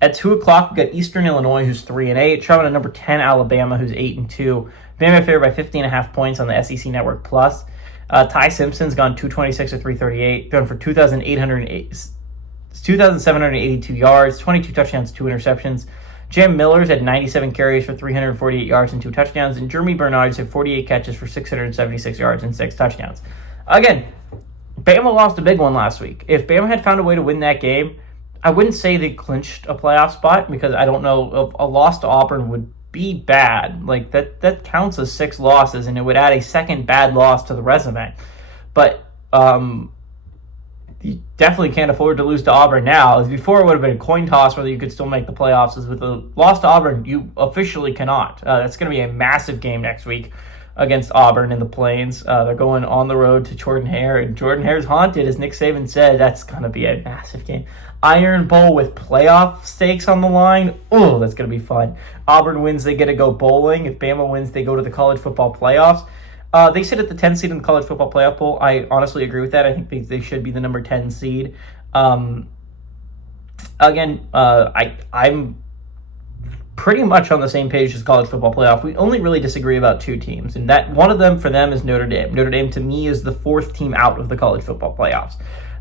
At 2 o'clock, we got Eastern Illinois, who's 3-8, traveling to number 10 Alabama, who's 8-2. Bama favored by 50.5 points on the SEC Network Plus. Ty Simpson's gone 226 to 338, going for 2,782 yards, 22 touchdowns, 2 interceptions. Jam Miller's had 97 carries for 348 yards and 2 touchdowns, and Jeremy Bernard's had 48 catches for 676 yards and 6 touchdowns. Again, Bama lost a big one last week. If Bama had found a way to win that game, I wouldn't say they clinched a playoff spot, because I don't know if a loss to Auburn would be bad. Like, that counts as 6 losses, and it would add a second bad loss to the resume. But you definitely can't afford to lose to Auburn now. Before, it would have been a coin toss whether you could still make the playoffs. As with a loss to Auburn, you officially cannot. That's going to be a massive game next week against Auburn in the Plains. They're going on the road to Jordan-Hare, and Jordan-Hare's haunted, as Nick Saban said. That's going to be a massive game. Iron Bowl with playoff stakes on the line. Oh, that's going to be fun. Auburn wins, they get to go bowling. If Bama wins, they go to the college football playoffs. They sit at the 10th seed in the college football playoff poll. I honestly agree with that. I think they should be the number 10 seed. I'm pretty much on the same page as college football playoff. We only really disagree about 2 teams, and that one of them for them is Notre Dame. Notre Dame, to me, is the 4th team out of the college football playoffs.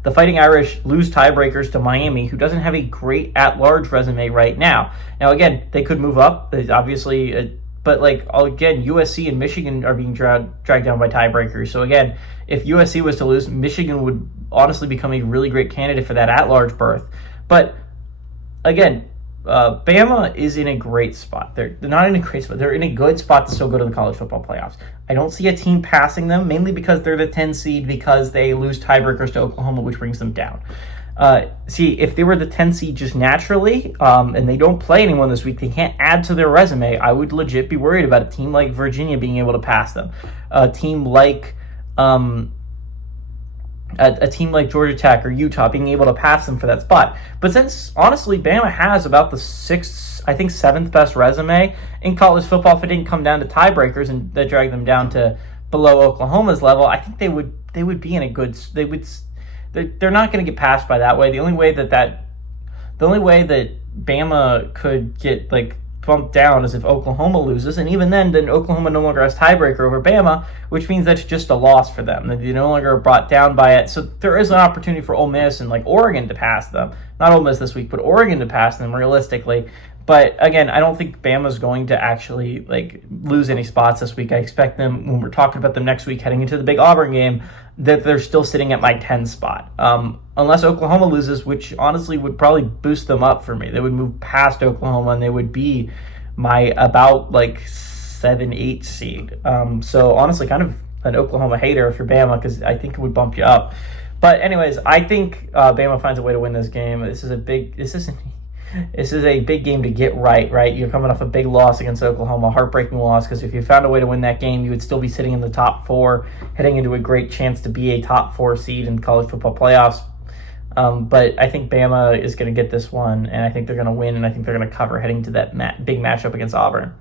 The Fighting Irish lose tiebreakers to Miami, who doesn't have a great at-large resume right now. Now, again, they could move up, obviously, but, like, again, USC and Michigan are being dragged down by tiebreakers. So, again, if USC was to lose, Michigan would honestly become a really great candidate for that at-large berth. But, again, Bama is in a great spot. They're not in a great spot. They're in a good spot to still go to the college football playoffs. I don't see a team passing them, mainly because they're the 10 seed, because they lose tiebreakers to Oklahoma, which brings them down. If they were the 10 seed just naturally, and they don't play anyone this week, they can't add to their resume, I would legit be worried about a team like Virginia being able to pass them. A team like Georgia Tech or Utah being able to pass them for that spot. But since, honestly, Bama has about the 7th best resume in college football, if it didn't come down to tiebreakers and that drag them down to below Oklahoma's level, I think they would be in a good. They're not going to get passed by that way. The only way that Bama could get bumped down is if Oklahoma loses, and even then Oklahoma no longer has tiebreaker over Bama, which means that's just a loss for them. They no longer are brought down by it. So there is an opportunity for Ole Miss and Oregon to pass them. Not Ole Miss this week, but Oregon to pass them realistically. But again, I don't think Bama's going to actually lose any spots this week. I expect them, when we're talking about them next week heading into the big Auburn game, that they're still sitting at my 10 spot. Unless Oklahoma loses, which honestly would probably boost them up for me. They would move past Oklahoma and they would be my about 7-8 seed. So honestly, kind of an Oklahoma hater if you're Bama, because I think it would bump you up. But anyways, I think Bama finds a way to win this game. This is a big game to get right? You're coming off a big loss against Oklahoma, a heartbreaking loss, because if you found a way to win that game, you would still be sitting in the top 4, heading into a great chance to be a top 4 seed in college football playoffs. But I think Bama is going to get this one, and I think they're going to win, and I think they're going to cover heading to that big matchup against Auburn.